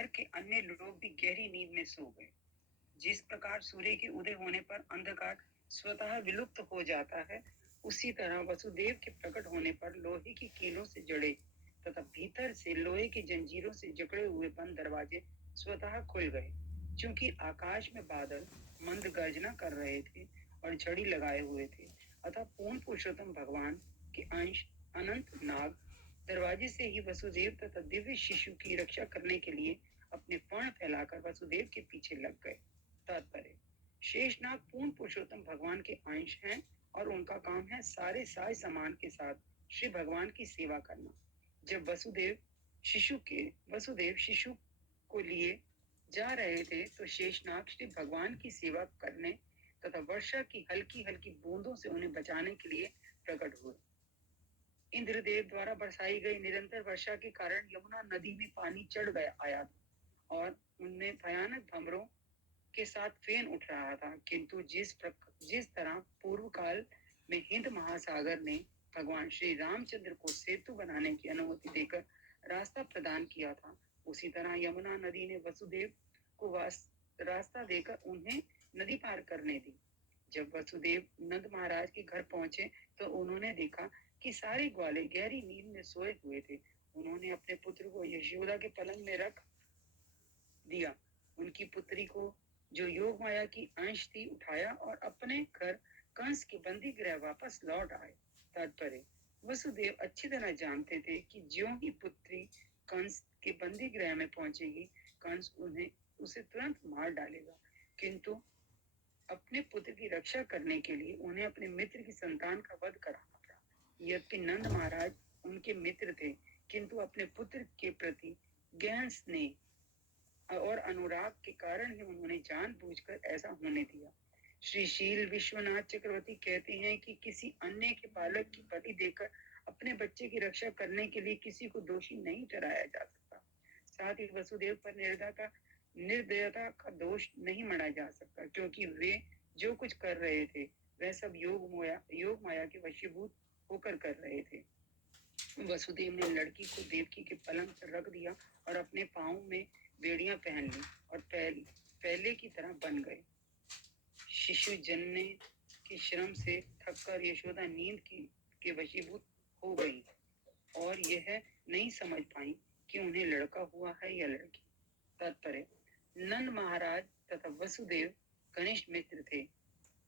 घर के अन्य लोग भी गहरी नींद में सो गए। जिस प्रकार सूर्य के उदय होने पर अंधकार स्वतः विलुप्त हो जाता है, उसी तरह वसुदेव के प्रकट होने पर लोहे की कीलों से जड़े तथा भीतर से लोहे की जंजीरों से जकड़े हुए बंद दरवाजे स्वतः खुल गए। क्योंकि आकाश में बादल मंद गर्जना कर रहे थे और झड़ी लगाए हुए थे, अतः पूर्ण पुरुषोत्तम भगवान के अंश अनंत नाग दरवाजे से ही वसुदेव तथा दिव्य शिशु की रक्षा करने के लिए अपने फण फैलाकर वसुदेव के पीछे लग गए। तात्पर्य: शेषनाग पूर्ण पुरुषोत्तम भगवान के अंश हैं और उनका काम है सारे साय सामान के साथ श्री भगवान की सेवा करना। जब वसुदेव शिशु को लिए जा रहे थे तो शेषनाग श्री भगवान की सेवा करने तथा वर्षा की हल्की हल्की बूंदों से उन्हें बचाने के लिए प्रकट हुए। इंद्रदेव द्वारा बरसाई गई निरंतर वर्षा के कारण यमुना नदी में पानी चढ़ गया आया और उनमें भयानक भंवरों के साथ फेन उठ रहा था। किंतु जिस तरह पूर्व काल में हिंद महासागर ने भगवान श्री रामचंद्र को सेतु बनाने की अनुमति देकर रास्ता प्रदान किया था, उसी तरह यमुना नदी ने वसुदेव को रास्ता देकर उन्हें नदी पार करने दी। जब वसुदेव नंद महाराज के घर पहुंचे तो उन्होंने देखा कि सारे ग्वाले गहरी नींद में सोए हुए थे। उन्होंने अपने पुत्र को यशोदा के पलंग में रख दिया। उनकी पुत्री को, जो योग माया की अंश थी, उठाया और अपने घर कंस के बंदी गृह वापस लौट आए। तात्पर्य: वसुदेव अच्छी तरह जानते थे कि ज्यों ही पुत्री कंस के बंदी गृह में पहुंचेगी, कंस उसे तुरंत मार डालेगा। किंतु अपने पुत्र की रक्षा करने के लिए उन्हें अपने मित्र की संतान का वध कराना पड़ा। यद्यपि नंद महाराज उनके मित्र थे, किंतु अपने पुत्र के प्रति गहन स्नेह और अनुराग के कारण ही उन्होंने जानबूझकर ऐसा होने दिया। श्री शील विश्वनाथ चक्रवर्ती कहते हैं कि किसी अन्य के बालक की बलि देकर अपने बच्चे की रक्षा करने के लिए किसी को दोषी नहीं ठहराया जा सकता। साथ ही वसुदेव पर निर्दयता का दोष नहीं मढ़ा जा सकता, क्योंकि वे जो कुछ कर रहे थे वह सब योग माया के वशीभूत होकर कर रहे थे। वसुदेव ने लड़की को देवकी के पलंग पर रख दिया और अपने पांव में बेड़ियां पहन ली और पहले की तरह बन गए। शिशु जनने के श्रम से थककर यशोदा नींद के वशीभूत हो गई और यह नहीं समझ पाई कि उन्हें लड़का हुआ है या लड़की। तात्पर्य: नंद महाराज तथा वसुदेव घनिष्ठ मित्र थे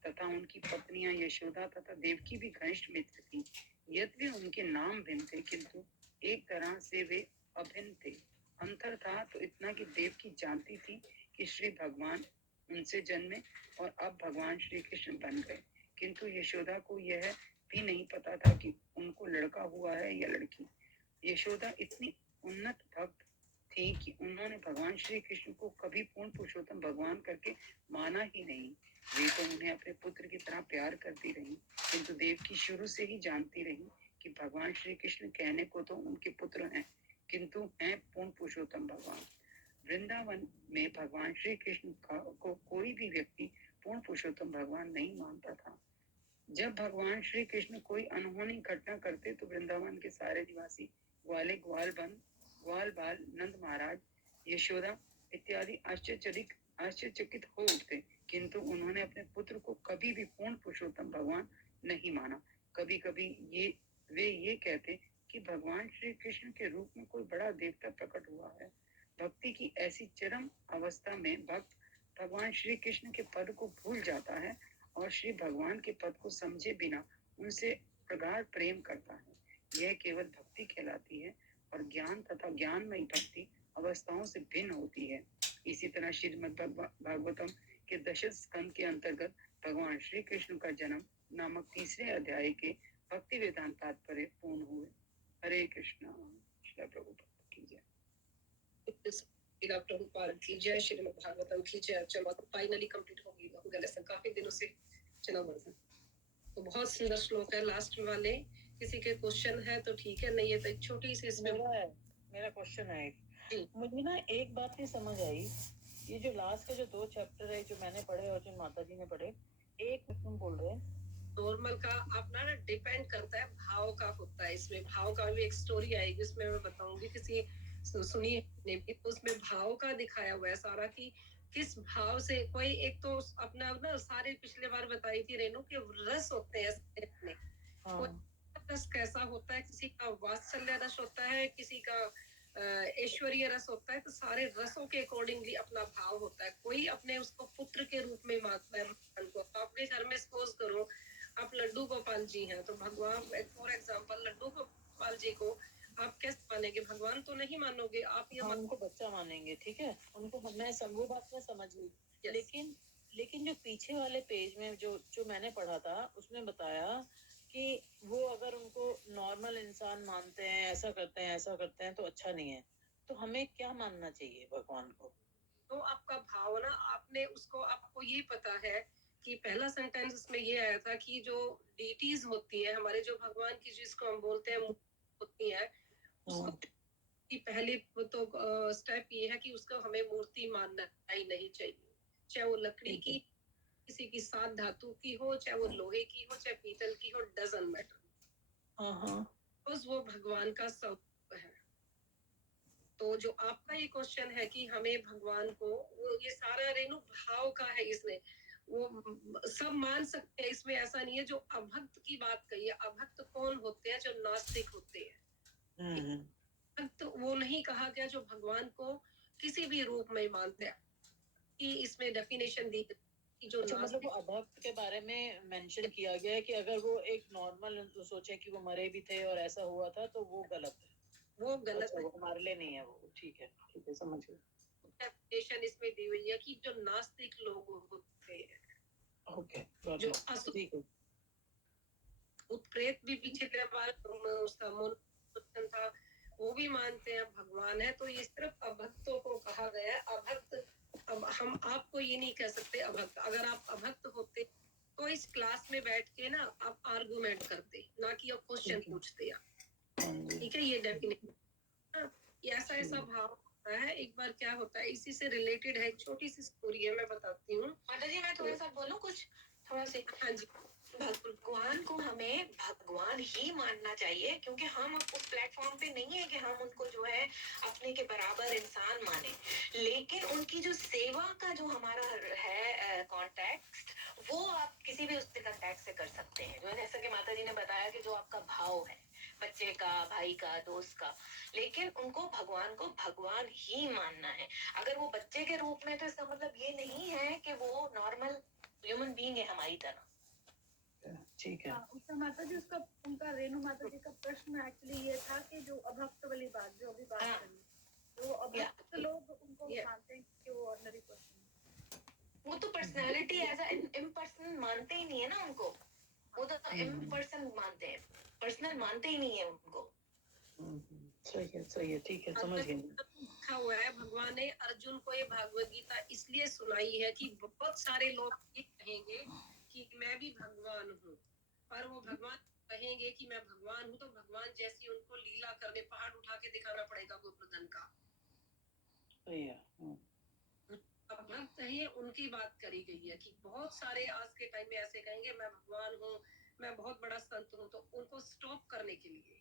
तथा उनकी पत्नियां यशोदा तथा देवकी भी घनिष्ठ मित्र थी। यद्यपि उनके नाम भिन्न थे, किंतु एक तरह से वे अभिन्न थे। अंतर था तो इतना कि देवकी जानती थी कि श्री भगवान उनसे जन्मे और अब भगवान श्री कृष्ण बन गए, किंतु यशोदा को यह भी नहीं पता था कि उनको लड़का हुआ है या लड़की। यशोदा इतनी उन्नत भक्त थी कि उन्होंने भगवान श्री कृष्ण को कभी पूर्ण पुरुषोत्तम भगवान करके माना ही नहीं। वे तो उन्हें अपने पुत्र की तरह प्यार करती रही, किंतु देवकी शुरू से ही जानती रही कि भगवान श्री कृष्ण कहने को तो उनके पुत्र हैं, किंतु हैं पूर्ण पुरुषोत्तम भगवान। वृंदावन में भगवान श्री कृष्ण को कोई भी व्यक्ति पूर्ण पुरुषोत्तम भगवान नहीं मानता था। जब भगवान श्री कृष्ण कोई अनहोनी घटना करते तो वृंदावन के सारे निवासी ग्वाल बाल नंद महाराज यशोदा इत्यादि आश्चर्यचकित हो उठते, किंतु उन्होंने अपने पुत्र को कभी भी पूर्ण पुरुषोत्तम भगवान नहीं माना। कभी कभी वे ये कहते कि भगवान श्री कृष्ण के रूप में कोई बड़ा देवता प्रकट हुआ है। भक्ति की ऐसी चरम अवस्था में भक्त भगवान श्री कृष्ण के पद को भूल जाता है और श्री भगवान के पद को समझे बिना उनसे प्रगाढ़ प्रेम करता है। यह केवल भक्ति कहलाती है और ज्ञान तथा ज्ञानमयी भक्ति अवस्थाओं से भिन्न होती है। इसी तरह श्रीमद् भागवतम के दशम स्कंद के अंतर्गत भगवान श्री कृष्ण का जन्म नामक तीसरे अध्याय के भक्ति वेदांत तात्पर्य पूर्ण हुए। हरे कृष्णा। श्री प्रभुपाद की जय। प्रभुपाद की जय। श्रीमद् भागवतम की जय। चलो फाइनली कंप्लीट हो गया लेसन, काफी दिनों से चला हुआ था। तो बहुत सुंदर श्लोक है लास्ट वाले। किसी के क्वेश्चन है तो ठीक है, नहीं है तो एक छोटी सी इसमें मेरा क्वेश्चन है। मुझे ना एक बात नहीं समझ आई, ये जो लास्ट के जो 2 चैप्टर है जो मैंने पढ़े और जो माता जी ने पढ़े, एक तुम बोल रहे हैं नॉर्मल का अपना ना डिपेंड करता है, भाव का होता है। इसमें भाव का भी एक स्टोरी आएगी, उसमें मैं बताऊंगी। किसी सुनी है मैंने भी, तो उसमें भाव का दिखाया हुआ है सारा कि किस भाव से कोई एक तो अपना ना सारे पिछले बार बताई थी रेनू के रस होते हैं अपने, कोई हाँ रस कैसा होता है, किसी का वात्सल्य रस होता है, किसी का ऐश्वर्य रस होता है, तो सारे रसों के अकॉर्डिंगली अपना भाव होता है। कोई अपने उसको पुत्र के रूप में मानता है भगवान को। तो अपने घर में सपोज करो आप लड्डू गोपाल जी हैं, तो भगवान फॉर एग्जाम्पल लड्डू गोपाल जी को आप कैसे मानेंगे? भगवान तो नहीं मानोगे आप, ये हाँ उनको बच्चा मानेंगे, ठीक है, उनको मैं वो बात मैं समझ ली। Yes. लेकिन लेकिन जो पीछे वाले पेज में जो जो मैंने पढ़ा था उसमें बताया कि वो अगर उनको नॉर्मल इंसान मानते हैं, ऐसा करते हैं तो अच्छा नहीं है। तो हमें क्या मानना चाहिए भगवान को? तो आपका भावना आपने उसको, आपको ये पता है कि पहला सेंटेंस इसमें ये आया था कि जो डीटीज होती है हमारे, जो भगवान की जिसको हम बोलते हैं होती है, उसको की पहली तो स्टेप ये है कि उसको हमें मूर्ति मानना ही नहीं चाहिए, चाहे वो लकड़ी की, किसी की सात धातु की हो, चाहे वो लोहे की हो, चाहे पीतल की हो, डजंट मैटर। हाँ बस वो भगवान का स्वरूप है। तो जो आपका ये क्वेश्चन है कि हमें भगवान को, वो ये सारा रेणु भाव का है, इसमें वो सब मान सकते हैं, इसमें ऐसा नहीं है। जो अभक्त की बात कही है, अभक्त कौन होते हैं? जो नास्तिक होते हैं। भक्त वो नहीं कहा गया जो भगवान को किसी भी रूप में मानते हैं, कि इसमें डेफिनेशन दी कि जो अच्छा, मतलब नास्तिक, वो अभक्त के बारे में मेंशन किया गया है कि अगर वो एक नॉर्मल सोचे कि वो मरे भी थे और ऐसा हुआ था तो वो गलत है। वो गलत अच्छा, है। वो हमारे लिए नहीं है, वो ठीक है, समझ गई। डेफिनेशन इसमें दी हुई है कि जो नास्तिक लोग होते हैं, ओके, जो असुर, ठीक है। उत्प्रेत भी पिछले बार उसका क्वेश्चन था, वो भी मानते हैं भगवान है। तो ये सिर्फ अभक्तों को कहा गया है। अभक्त, अब हम आपको ये नहीं कह सकते अभक्त। अगर आप अभक्त होते तो इस क्लास में बैठ के ना आप आर्गुमेंट करते, ना कि आप क्वेश्चन पूछते। ठीक है, ये डेफिनेशन, ये ऐसा ऐसा भाव होता है। एक बार क्या होता है, इसी से रिलेटेड है, एक छोटी सी स्टोरी है, मैं बताती हूँ। माता जी, मैं थोड़ा सा बोलूं कुछ, थोड़ा सा? हाँ जी। भगवान को हमें भगवान ही मानना चाहिए, क्योंकि हम उस प्लेटफॉर्म पे नहीं है कि हम उनको जो है अपने के बराबर इंसान माने। लेकिन उनकी जो सेवा का जो हमारा है कॉन्टेक्स्ट, वो आप किसी भी उससे कॉन्टेक्ट से कर सकते हैं। जो जैसा कि माता जी ने बताया कि जो आपका भाव है बच्चे का, भाई का, दोस्त का, लेकिन उनको भगवान ही मानना है। अगर वो बच्चे के रूप में, तो इसका मतलब ये नहीं है कि वो नॉर्मल ह्यूमन बीइंग है हमारी तरह। ठीक है। उसका माता जी, उसका उनका रेणु माता जी का प्रश्न एक्चुअली ये था कि जो अभक्त वाली बात जो अभी बात करी, तो अभक्त लोग उनको मानते हैं कि वो ऑर्डिनरी पर्सन, वो तो पर्सनालिटी एज अ इम्पर्सन मानते ही नहीं है ना उनको। वो तो इम्पर्सन मानते हैं, पर्सनल मानते ही नहीं है उनको। सही है, ठीक है, समझ गई। लिखा हुआ है, भगवान ने अर्जुन को ये भागवत गीता इसलिए सुनाई है कि बहुत सारे लोग ये कहेंगे कि मैं भी भगवान हूँ, पर वो भगवान कहेंगे कि मैं भगवान हूँ, तो भगवान जैसी उनको लीला करने, पहाड़ उठा के दिखाना पड़ेगा गोवर्धन का। सही है। भक्त है, उनकी बात करी गई है कि बहुत सारे आज के टाइम में ऐसे कहेंगे मैं भगवान हूँ, मैं बहुत बड़ा संत हूँ, तो उनको स्टॉप करने के लिए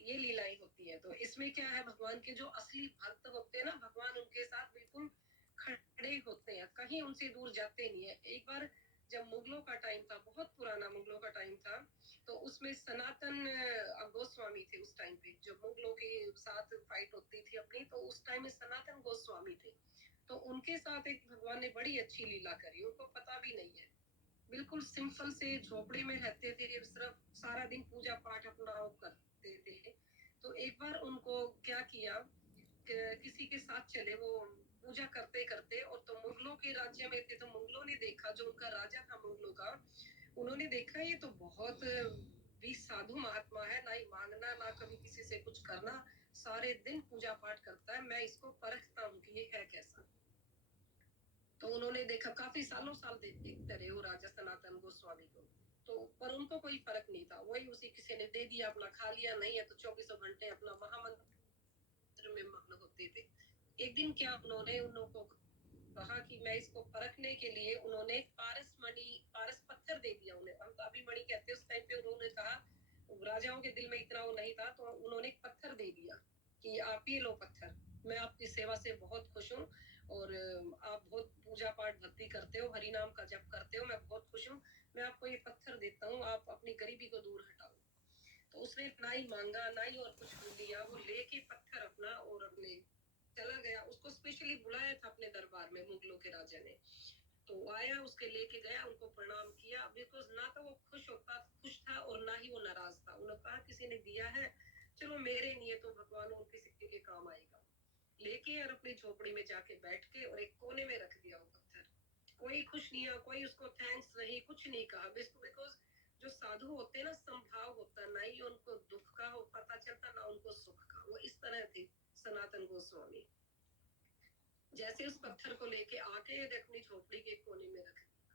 ये लीलाएं होती है। तो इसमें क्या है, भगवान के जो असली भक्त होते हैं ना, भगवान उनके साथ बिल्कुल खड़े होते हैं, कहीं उनसे दूर जाते नहीं है। एक बार जब मुगलों का टाइम था, बहुत पुराना मुगलों का टाइम था, तो उसमें सनातन गोस्वामी थे उस टाइम पे, जब मुगलों के साथ फाइट होती थी अपनी, तो उस टाइम में सनातन गोस्वामी थे। तो उनके साथ एक भगवान ने बड़ी अच्छी लीला करी, उनको पता भी नहीं है, बिल्कुल सिंपल से झोपड़ी में रहते थे, सिर्फ सारा दिन पूजा पाठ अपना करते थे। तो एक बार उनको क्या किया, किसी के साथ चले वो पूजा करते करते, और तो मुगलों के राज्य में थे, तो मुगलों ने देखा, जो उनका राजा था मुगलों का, उन्होंने देखा ये तो बहुत भी साधु महात्मा है, ना ही मांगना, ना कभी किसी से कुछ करना, सारे दिन पूजा पाठ करता है, मैं इसको परखता हूँ कि ये है कैसा। तो उन्होंने देखा, काफी सालों साल देखते रहे वो राजा सनातन गोस्वामी को, तो पर उनको कोई फर्क नहीं था, वही उसी किसी ने दे दिया, अपना खा लिया, नहीं है तो 24 घंटे अपना महामंत्र में मग्न होते थे। एक दिन क्या उन्होंने उनको कहा कि मैं इसको परखने के लिए, उन्होंने पारस पत्थर दे दिया उन्हें, हम तो अभी मणि कहते हैं, उस टाइम पे उन्होंने कहा राजाओं के दिल में इतना वो नहीं था, तो उन्होंने एक पत्थर दे दिया कि आप ही लो पत्थर, मैं आपकी सेवा से बहुत खुश हूँ और आप बहुत पूजा पाठ भक्ति करते हो, हरि नाम का जप करते हो, मैं बहुत खुश हूँ, मैं आपको ये पत्थर देता हूँ, आप अपनी गरीबी को दूर हटाओ। तो उसने ना ही मांगा ना ही और कुछ लिया, वो लेके पत्थर अपना और अपने चला गया। उसको स्पेशली बुलाया था अपने दरबार में मुगलों के राजा ने, तो वो आया, उसके लेके गया, उनको प्रणाम किया, बिकॉज ना तो वो खुश था और ना ही वो नाराज था। उन्होंने कहा किसी ने दिया है, चलो मेरे नहीं है तो भगवान और किसी के काम आएगा। लेके और अपनी झोपड़ी में जाके बैठ के और एक कोने में रख दिया वो पत्थर। कोई खुश नहीं है, कोई उसको थैंक्स नहीं, कुछ नहीं कहा, बिकॉज जो साधु होते हैं ना, संभाव होता, ना ही उनको दुख का हो पता चलता, ना उनको सुख का। वो इस तरह थे सनातन गोस्वामी। जैसे उस पत्थर को लेके आके अपनी झोपड़ी के कोने में रख दिया,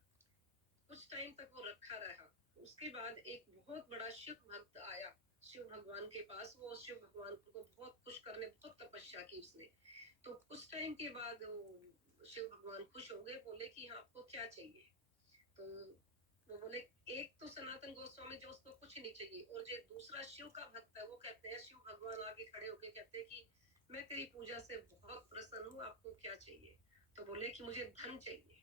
कुछ टाइम तक वो रखा रहा। उसके बाद एक बहुत बड़ा शिव भक्त आया शिव भगवान के पास। वो शिव भगवान को बहुत खुश करने बहुत तपस्या की उसने। तो कुछ टाइम के बाद वो शिव भगवान खुश हो गए, बोले कि हाँ आपको क्या चाहिए। तो वो बोले एक तो सनातन गोस्वामी जो उसको कुछ नहीं चाहिए, और जो दूसरा शिव का भक्त है वो कहते हैं, शिव भगवान आगे खड़े होके कहते हैं कि मैं तेरी पूजा से बहुत प्रसन्न हूँ, आपको क्या चाहिए। तो बोले कि मुझे धन चाहिए।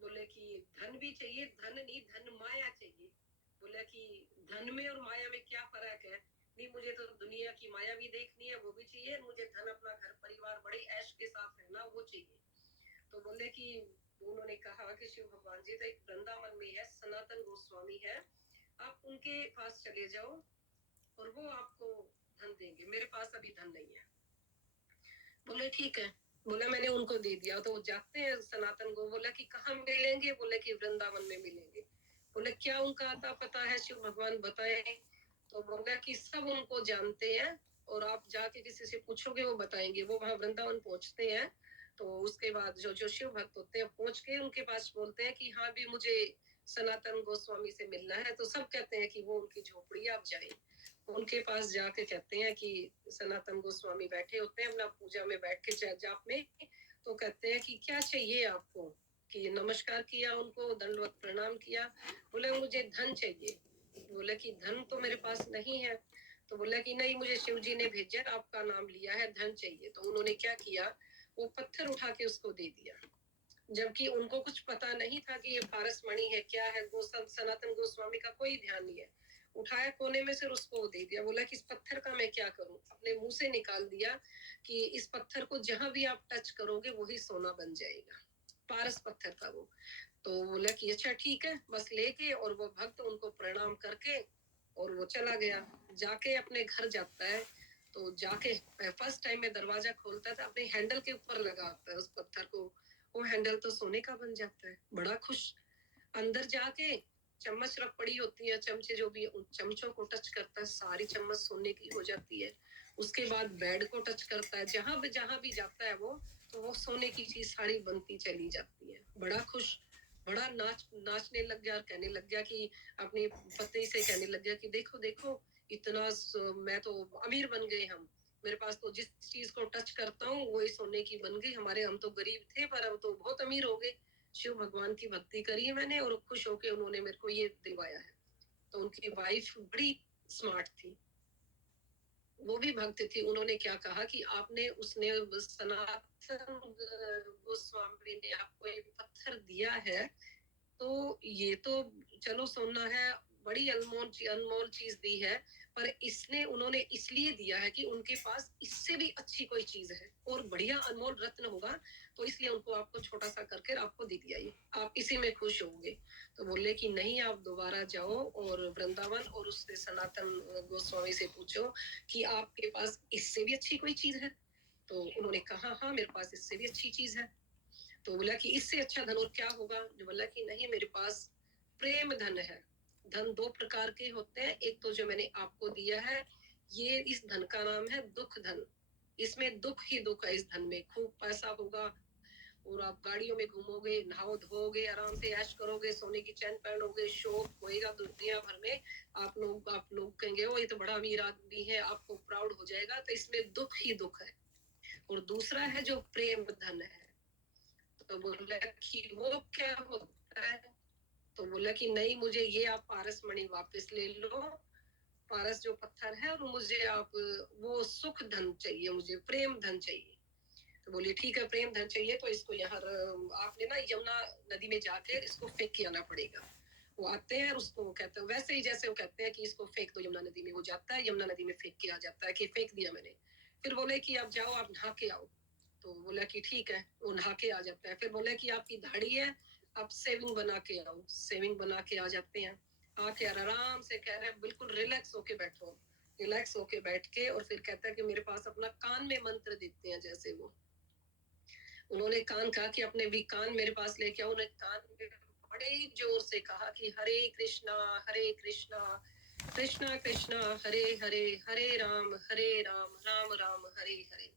बोले कि धन भी चाहिए, धन नहीं धन माया चाहिए। बोला कि धन में और माया में क्या फर्क है। नहीं मुझे तो दुनिया की माया भी देखनी है, वो भी चाहिए, मुझे धन अपना घर परिवार बड़े ऐश के साथ रहना वो चाहिए। तो बोले कि उन्होंने कहा कि शिव भगवान जी तो एक वृंदावन में है, सनातन गोस्वामी है, आप उनके पास चले जाओ और वो आपको धन देंगे, मेरे पास अभी धन नहीं है। बोले ठीक है। बोला मैंने उनको दे दिया। तो वो जाते हैं सनातन को, बोला कि कहाँ मिलेंगे। बोले कि वृंदावन में मिलेंगे। बोले क्या उनका आता पता है, शिव भगवान बताए। तो बोला कि सब उनको जानते हैं और आप जाके किसी से पूछोगे वो बताएंगे। वो वहां वृंदावन पहुंचते हैं, तो उसके बाद जो जो शिव भक्त होते हैं पहुंच के उनके पास बोलते हैं कि हाँ भी मुझे सनातन गोस्वामी से मिलना है। तो सब कहते हैं कि वो उनकी झोपड़ी आप जाए। उनके पास जाके कहते हैं कि सनातन गोस्वामी बैठे होते हैं अपना पूजा में बैठ के जाप में। तो कहते हैं कि क्या चाहिए आपको, कि नमस्कार किया उनको, दंडवत प्रणाम किया। बोले मुझे धन चाहिए। बोले कि धन तो मेरे पास नहीं है। तो बोला कि नहीं मुझे शिव जी ने भेजा, आपका नाम लिया है, धन चाहिए। तो उन्होंने क्या किया, वो पत्थर उठा के उसको दे दिया, जबकि उनको कुछ पता नहीं था कि ये पारस मणि है क्या है। सनातन गोस्वामी का कोई ध्यान नहीं है। उठाया कोने में से उसको दे दिया। बोला कि इस पत्थर का मैं क्या करूं। अपने मुंह से निकाल दिया कि इस पत्थर को जहां भी आप टच करोगे वही सोना बन जाएगा। पारस पत्थर था वो। तो बोला कि अच्छा ठीक है, बस लेके और वो भक्त उनको प्रणाम करके और वो चला गया। जाके अपने घर जाता है, तो जाके फर्स्ट टाइम में दरवाजा खोलता था, अपने हैंडल के ऊपर लगाता है उस पत्थर को। वो हैंडल तो सोने का बन जाता है, बड़ा खुश। अंदर जाके चम्मच रख पड़ी होती है, चमचे जो भी उन चमचों को टच करता है, सारी चम्मच सोने की हो जाती है। उसके बाद बेड को टच करता है, जहां भी जाता है वो, तो वो सोने की चीज सारी बनती चली जाती है। बड़ा खुश, बड़ा नाचने लग गया और कहने लग गया कि अपनी पत्नी से कहने लग गया कि देखो देखो इतना मैं तो अमीर बन गए हम। मेरे पास तो जिस चीज को टच करता हूँ वही सोने की बन गई। हमारे हम तो गरीब थे पर अब तो बहुत अमीर हो गए। शिव भगवान की भक्ति करी है मैंने और खुश होके उन्होंने मेरे को ये दिलवाया है। तो उनकी वाइफ बड़ी स्मार्ट थी, वो भी भक्त थी। उन्होंने क्या कहा कि आपने उसने सनातन गोस्वामी ने आपको एक पत्थर दिया है, तो ये तो चलो सोना है, बड़ी अनमोल चीज दी है, पर इसने उन्होंने इसलिए दिया है कि उनके पास इससे भी अच्छी कोई चीज है और बढ़िया अनमोल रत्न होगा, तो इसलिए उनको आपको छोटा सा करके आपको दे दिया, ये आप इसी में खुश होंगे। तो बोले कि नहीं आप दोबारा जाओ और वृंदावन और उससे सनातन गोस्वामी से पूछो कि आपके पास इससे भी अच्छी कोई चीज है। तो उन्होंने कहा हाँ मेरे पास इससे भी अच्छी चीज है। तो बोला कि इससे अच्छा धन और क्या होगा। जो बोला कि नहीं मेरे पास प्रेम धन है। धन दो प्रकार के होते हैं, एक तो जो मैंने आपको दिया है, ये इस धन का नाम है दुख धन। इसमें दुख ही दुख है। इस धन में खूब पैसा होगा और आप गाड़ियों में घूमोगे, नहाओ धोगे, आराम से ऐश करोगे, सोने की चैन पहनोगे, शोक होएगा दुनिया भर में। आप लोग कहेंगे ओ ये तो बड़ा अमीर आदमी है, आपको प्राउड हो जाएगा। तो इसमें दुख ही दुख है। और दूसरा है जो प्रेम धन है। तो बोला कि वो क्या होता है। तो बोला कि नहीं मुझे ये आप पारस मणि वापस ले लो, पारस जो पत्थर है और मुझे आप वो सुख धन चाहिए, मुझे प्रेम धन चाहिए। तो बोली ठीक है प्रेम धन चाहिए तो इसको यहाँ आपने ना यमुना नदी में जाके इसको फेंक के आना पड़ेगा। वो आते हैं और उसको कहते हैं वैसे ही जैसे वो कहते हैं कि इसको फेंक दो यमुना नदी में, वो जाता है यमुना नदी में फेंक के आ जाता है कि फेंक दिया मैंने। फिर बोले कि आप जाओ आप नहा के आओ, तो बोला कि ठीक है, वो नहा के आ जाता है। फिर बोले कि आपकी दाढ़ी है आप सेविंग बना के आओ, सेविंग बना के आ जाते हैं। आके आराम से कह रहे हैं बिल्कुल रिलैक्स होके बैठो, रिलैक्स होके बैठ के और फिर कहता है कि मेरे पास अपना कान में मंत्र देते हैं। जैसे वो उन्होंने कान कहा कि अपने भी कान मेरे पास लेके आओ, उन्होंने कान में बड़े जोर से कहा कि हरे कृष्णा कृष्णा कृष्णा हरे हरे, हरे राम राम राम हरे हरे।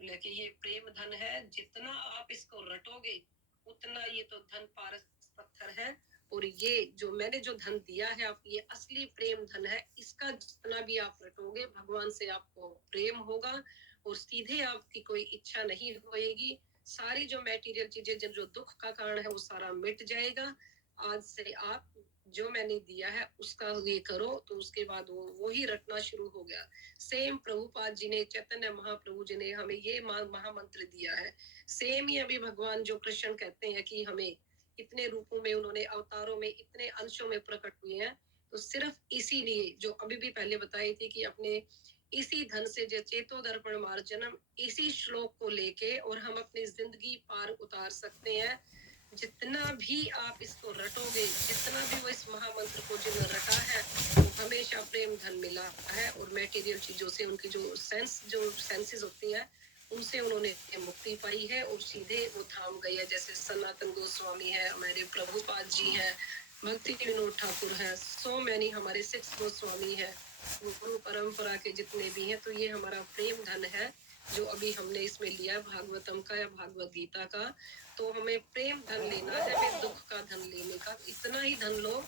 लेकिन ये प्रेम धन है, जितना आप इसको रटोगे उतना ये तो धन पारस पत्थर है। और ये जो मैंने जो धन दिया है आप, ये असली प्रेम धन है। इसका जितना भी आप रटोगे भगवान से आपको प्रेम होगा और सीधे आपकी कोई इच्छा नहीं होएगी। सारी जो मटेरियल चीजें जो दुख का कारण है वो सारा मिट जाएगा। आज से आप जो मैंने दिया है उसका ये करो, तो उसके बाद वो ही रटना शुरू हो गया। सेम प्रभुपाद जी ने, चैतन्य महाप्रभु जी ने हमें ये महामंत्र दिया है। सेम ही अभी भगवान जो कृष्ण कहते हैं कि हमें इतने रूपों में, उन्होंने अवतारों में इतने अंशों में प्रकट हुए हैं, तो सिर्फ इसीलिए जो अभी भी पहले बताई थी कि अपने इसी धन से जो चेतो दर्पण मार्जनम, इसी श्लोक को लेके और हम अपनी जिंदगी पार उतार सकते हैं। जितना भी आप इसको रटोगे, जितना भी वो इस महामंत्र को जिन्होंने रटा है, वो हमेशा प्रेम धन मिला है। और मटेरियल चीजों से उनकी जो सेंसेस होती हैं उनसे उन्होंने मुक्ति पाई है और सीधे वो थाम गई है। जैसे सनातन गोस्वामी है, हमारे प्रभुपाद जी हैं, भक्ति विनोद ठाकुर है, सो मैनी हमारे 6 गोस्वामी है, गुरु परंपरा के जितने भी हैं। तो ये हमारा प्रेम धन है जो अभी हमने इसमें लिया भागवतम का या भागवत गीता का। तो हमें प्रेम धन लेना है, हमें दुख का धन लेने का इतना ही धन लो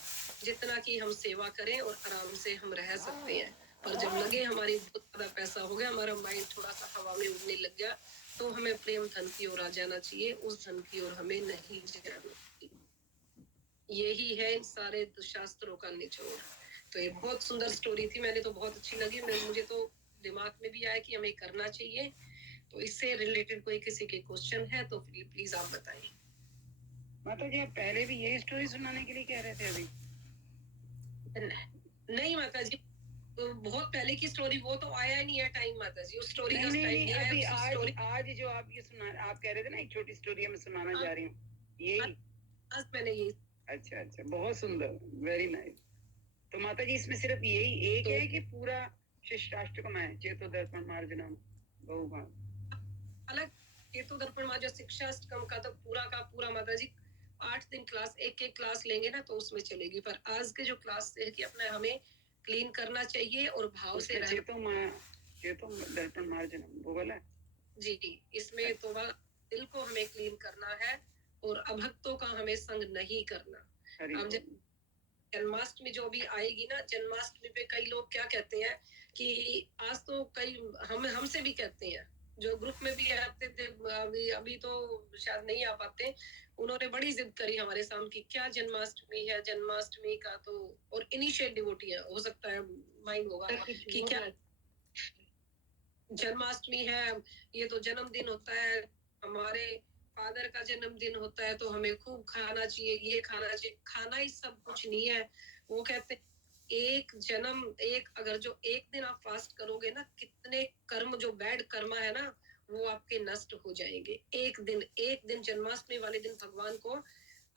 जितना कि हम सेवा करें और आराम से हम रह सकते हैं। पर जब लगे हमारी बहुत ज्यादा पैसा हो गया, हमारा माइंड थोड़ा सा हवा में उड़ने लग गया, तो हमें प्रेम धन की ओर आ जाना चाहिए, उस धन की ओर हमें नहीं जाना चाहिए। यही है इन सारे शास्त्रों का निचोड़। तो ये बहुत सुंदर स्टोरी थी, मैंने तो बहुत अच्छी लगी। मुझे तो दिमाग में भी आया कि हमें करना चाहिए। तो इससे रिलेटेड कोई किसी के क्वेश्चन है तो प्लीज आप बताइए। माता जी आप पहले भी यही स्टोरी सुनाने के लिए कह रहे थे अभी? नहीं माता जी, तो बहुत पहले की स्टोरी, वो तो आया नहीं है टाइम माता जी, उस स्टोरी का टाइम नहीं है। अभी आज जो आप ये सुना, आप कह रहे थे ना एक छोटी स्टोरी मैं सुनाना जा रही हूँ, यही आज मैंने ये। अच्छा, बहुत सुंदर, वेरी नाइस। तो माता जी इसमें सिर्फ यही एक है कि पूरा शिष्टाष्टकम है, चेतो दर्पण मार्जनम बहुभाग? अलग चेतो दर्पण मार्जन शिक्षाष्टकम का तो पूरा का पूरा माता जी 8 दिन क्लास, एक क्लास लेंगे ना तो उसमें चलेगी। पर आज के जो क्लास है कि अपना हमें क्लीन करना चाहिए और भाव से चेतो दर्पण मार्जनम वो वाला जी, इसमें तो दिल को हमें क्लीन करना है और अभक्तों का हमें संग नहीं करना। अब जन्माष्टमी जो भी आएगी ना, जन्माष्टमी पे कई लोग क्या कहते हैं कि आज तो कई हमसे भी कहते हैं, जो ग्रुप में भी आते थे, अभी तो शायद नहीं आ पाते, उन्होंने बड़ी जिद करी हमारे सामने कि क्या जन्माष्टमी है, जन्माष्टमी का तो, और इनिशिएट डिवोटी है, हो सकता है माइंड होगा कि क्या जन्माष्टमी है, ये तो जन्मदिन होता है, हमारे फादर का जन्मदिन होता है तो हमें खूब खाना चाहिए, ये खाना चाहिए। खाना ही सब कुछ नहीं है। वो कहते एक अगर जो एक दिन आप फास्ट करोगे ना, कितने कर्म जो बैड कर्मा है ना वो आपके नष्ट हो जाएंगे। एक दिन जन्माष्टमी वाले दिन भगवान को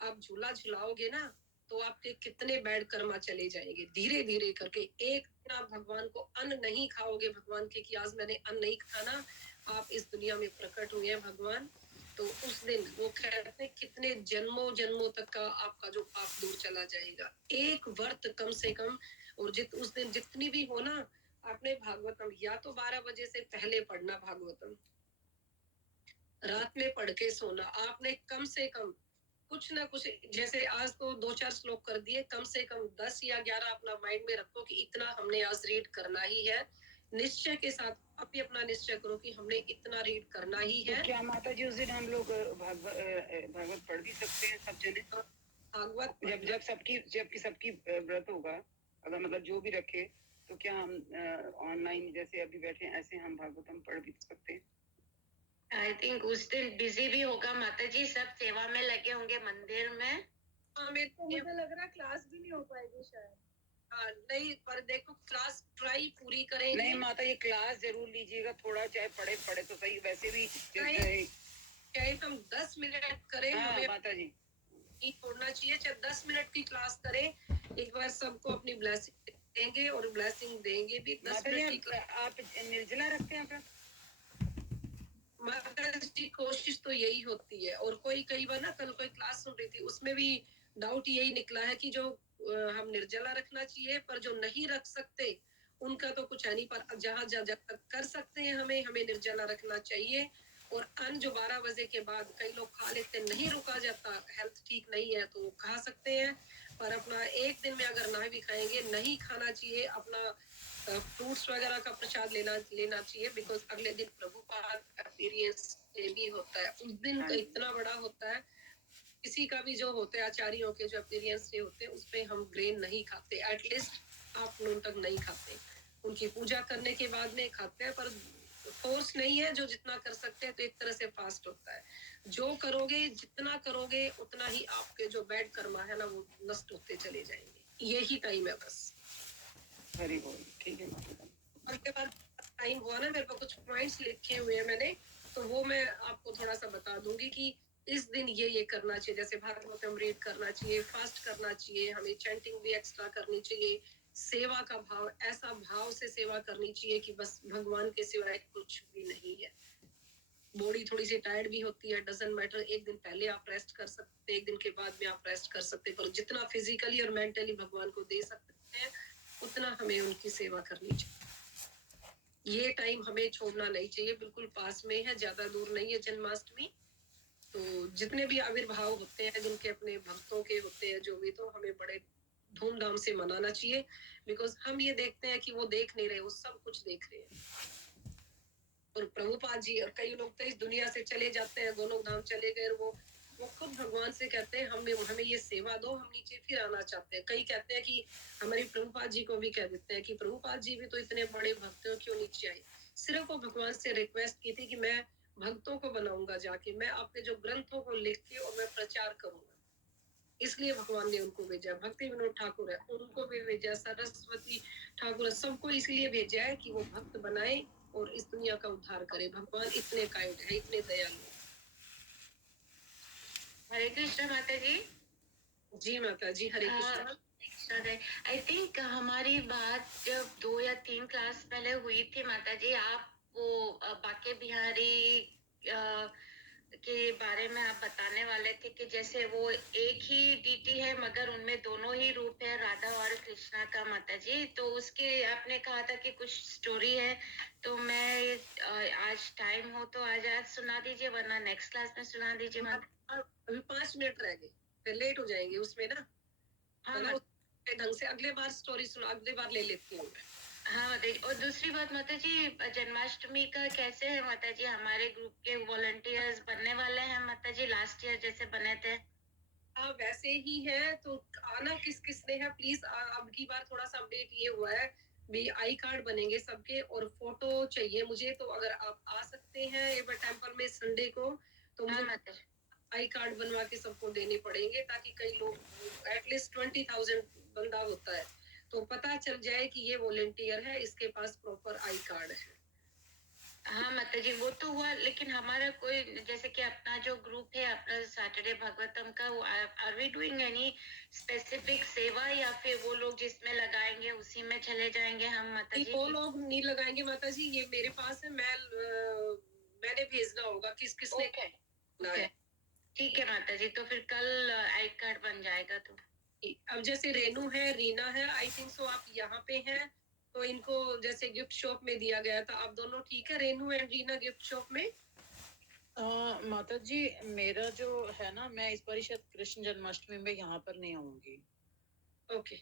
आप झूला झुलाओगे ना तो आपके कितने बैड कर्मा चले जाएंगे धीरे धीरे करके। एक दिन आप भगवान को अन्न नहीं खाओगे, भगवान के कि आज मैंने अन्न नहीं खाना, आप इस दुनिया में प्रकट हुए हैं भगवान, तो उस दिन वो कहते हैं कितने जन्मों तक का आपका जो पाप दूर चला जाएगा। एक व्रत कम से कम, और उस दिन जितनी भी हो ना, आपने भागवतम या तो 12 बजे से पहले पढ़ना, भागवतम रात में पढ़ के सोना। आपने कम से कम कुछ ना कुछ, जैसे आज तो 2-4 श्लोक कर दिए, कम से कम 10 या 11 अपना माइंड में रखो कि इतना हमने आज रीड करना ही है। निश्चय के साथ आप भी अपना निश्चय करो कि हमने इतना रीड करना ही है। तो क्या माता जी उस दिन हम लोग भागवत पढ़ भी सकते हैं सब जने? भागवत जब सबकी व्रत होगा, अगर मतलब जो भी रखे तो क्या हम ऑनलाइन जैसे अभी बैठे हैं ऐसे हम भागवतम पढ़ भी सकते हैं? आई थिंक उस दिन बिजी भी होगा माता जी, सब सेवा में लगे होंगे मंदिर में। हाँ मेरे को मुझे लग रहा है क्लास भी नहीं हो पाएगी शायद। हाँ, नहीं पर देखो क्लास ट्राई पूरी करेंगे। नहीं माता, ये क्लास जरूर लीजिएगा, थोड़ा चाहे पढ़े पढ़े तो सही, वैसे भी चाहे हम 10 मिनट करें, हाँ हमें माता जी नहीं छोड़ना चाहिए। चाहे 10 मिनट की क्लास करें, एक बार सबको अपनी ब्लेसिंग देंगे और ब्लेसिंग देंगे भी। 10 माता जी मिनट की आप निर्जला रखते हैं अपना? माता जी कोशिश तो यही होती है। और कोई कई बार ना, कल कोई क्लास सुन रही थी, उसमें भी डाउट यही निकला है कि जो हम निर्जला रखना चाहिए, पर जो नहीं रख सकते उनका तो कुछ है नहीं, पर जहाँ जहाँ कर सकते हैं हमें निर्जला रखना चाहिए। और अन्न जो 12 बजे के बाद कई लोग खा लेते, नहीं रुका जाता, हेल्थ ठीक नहीं है तो खा सकते हैं, पर अपना एक दिन में अगर ना भी खाएंगे, नहीं खाना चाहिए। अपना फ्रूट्स वगैरह का प्रसाद लेना चाहिए, बिकॉज अगले दिन प्रभुपाद अपीरियंस भी होता है। उस दिन का इतना बड़ा होता है, किसी का भी जो होते हैं आचार्यों के जो अपीरियंस होते हैं, उसमें हम ग्रेन नहीं खाते, एटलीस्ट आफ्टरनून तक नहीं खाते। उनकी पूजा करने के बाद में खाते हैं, पर फोर्स नहीं है। जो जितना कर सकते हैं, तो एक तरह से फास्ट होता है। जो करोगे, जितना करोगे, उतना ही आपके जो बैड कर्मा है ना, वो नष्ट होते चले जाएंगे। यही टाइम है बस। हरी बोल, ठीक है माता। उसके बाद टाइम हुआ ना, मेरे को कुछ पॉइंट्स लिखे हुए हैं मैंने, तो वो मैं आपको थोड़ा सा बता दूंगी कि इस दिन ये करना चाहिए। जैसे भागवतम रीड करना चाहिए, फास्ट करना चाहिए, हमें चैंटिंग भी एक्स्ट्रा करनी चाहिए। सेवा का भाव, ऐसा भाव से सेवा करनी चाहिए कि बस भगवान के सिवाय कुछ भी नहीं है। बॉडी थोड़ी सी टायर्ड भी होती है, डजंट मैटर। एक दिन पहले आप रेस्ट कर सकते, एक दिन के बाद में आप रेस्ट कर सकते, पर जितना फिजिकली और मेंटली भगवान को दे सकते हैं, उतना हमें उनकी सेवा करनी चाहिए। ये टाइम हमें छोड़ना नहीं चाहिए, बिल्कुल पास में है, ज्यादा दूर नहीं है जन्माष्टमी। तो जितने भी आविर्भाव होते हैं, जिनके अपने भक्तों के होते हैं जो भी, तो हमें बड़े धूमधाम से मनाना चाहिए। बिकॉज हम ये देखते हैं कि वो देख नहीं रहे, वो सब कुछ देख रहे हैं। और प्रभुपाद जी और कई लोग तो इस दुनिया से चले जाते हैं, गोलोक धाम चले गए, वो खुद भगवान से कहते हैं हमें ये सेवा दो, हम नीचे फिर आना चाहते हैं। कई कहते हैं कि हमारी प्रभुपाद जी को भी कह देते हैं कि प्रभुपाद जी भी तो इतने बड़े भक्त हैं, क्यों नीचे आए। सिर्फ वो भगवान से रिक्वेस्ट की थी कि मैं भक्तों को बनाऊंगा जाके, मैं आपके जो ग्रंथों को लिख के और मैं प्रचार करूंगा। इसलिए भगवान ने उनको भेजा। भक्ति विनोद ठाकुर है, उनको भी भेजा, सरस्वती ठाकुर है, सबको इसलिए भेजा है कि वो भक्त बनाए और इस दुनिया का उद्धार करे। भगवान इतने काइंड है, इतने दयालु। हरे कृष्ण माता जी। जी माता जी, हरे कृष्ण। आई थिंक हमारी बात जब 2 या 3 क्लास पहले हुई थी माता जी, आप वो बाके बिहारी के बारे में आप बताने वाले थे कि जैसे वो एक ही डीटी है मगर उनमें दोनों ही रूप है, राधा और कृष्णा का माता जी। तो उसके आपने कहा था कि कुछ स्टोरी है, तो मैं आज टाइम हो तो आज सुना दीजिए, वरना नेक्स्ट क्लास में सुना दीजिए माता। अभी 5 मिनट रह गए, फिर लेट हो जाएंगे उसमें ना। हाँ ढंग से अगले बार स्टोरी सुना, अगले बार ले लेती हूँ। हाँ माता जी। और दूसरी बात माता जी, जन्माष्टमी का कैसे है माता जी? हमारे ग्रुप के वॉलंटियर्स बनने वाले हैं माता जी, लास्ट ईयर जैसे बने थे। हाँ वैसे ही है, तो आना किस किस ने है प्लीज। अब की बार थोड़ा सा अपडेट ये हुआ है भी, आई कार्ड बनेंगे सबके और फोटो चाहिए मुझे। तो अगर आप आ सकते हैं एवर टेम्पल में संडे को, तो मुझे आई कार्ड बनवा के सबको देने पड़ेंगे, ताकि कई लोग एटलीस्ट 20,000 बंदा होता है, तो पता चल जाए कि ये वॉलंटियर है, इसके पास प्रॉपर आई कार्ड है। हाँ माता जी, वो तो हुआ, लेकिन हमारा कोई जैसे कि अपना जो ग्रुप है अपना सैटरडे भागवतम का, are we doing any specific seva, या फिर वो लोग जिसमें लगाएंगे उसी में चले जाएंगे हम माता जी? वो लोग नहीं लगाएंगे माता जी, ये मेरे पास है, मैंने भेजना होगा किस किस ने। ठीक है माता जी, तो फिर कल आई कार्ड बन जाएगा। तो अब जैसे रेनू है, रीना है, आई थिंक सो आप यहाँ पे हैं, तो इनको जैसे गिफ्ट शॉप में दिया गया था। आप दोनों ठीक है, Renu and Reena gift shop में? माता जी मेरा जो है ना, मैं इस बार शायद कृष्ण जन्माष्टमी में यहाँ पर नहीं आऊंगी। ओके,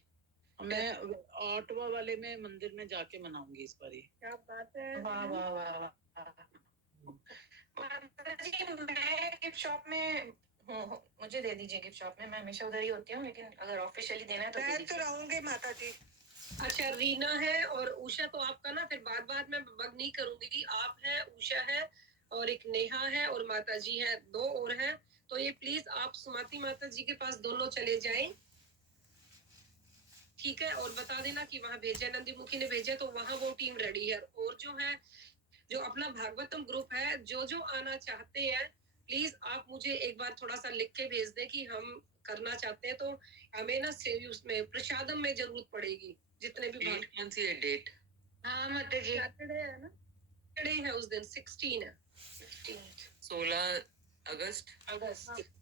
मैं ऑटवा वाले में मंदिर में जाके मनाऊंगी इस बार। क्या बात है। वाह वाह वाह वाह। माता जी मैं गिफ्ट शॉप में हूँ, मुझे दे दीजिए गिफ्ट शॉप में, मैं हमेशा उधर ही होती हूँ, लेकिन अगर ऑफिशियली देना है तो दे दीजिए। रहूंगी माता जी। अच्छा, रीना है और उषा तो आपका ना फिर बात में बग नहीं करूंगी। आप है, उषा है और एक नेहा है और माता जी है, 2 और हैं। तो ये प्लीज आप सुमति माता जी के पास दोनों चले जाएं, ठीक है? और बता देना कि वहां भेजा, नंदीमुखी ने भेजा, तो वहां वो टीम रेडी है। और जो है, जो अपना भागवतम ग्रुप है, जो आना चाहते हैं, प्लीज आप मुझे एक बार थोड़ा सा लिख के भेज दें कि हम करना चाहते हैं। तो हमें ना उसमें प्रसादम में जरूरत पड़ेगी, जितने भी डेट कौन सी है डेट? हाँ माता जी, सैटरडे है ना? सैटरडे है उस दिन, 16 है। 16 अगस्त। अगस्त। हाँ।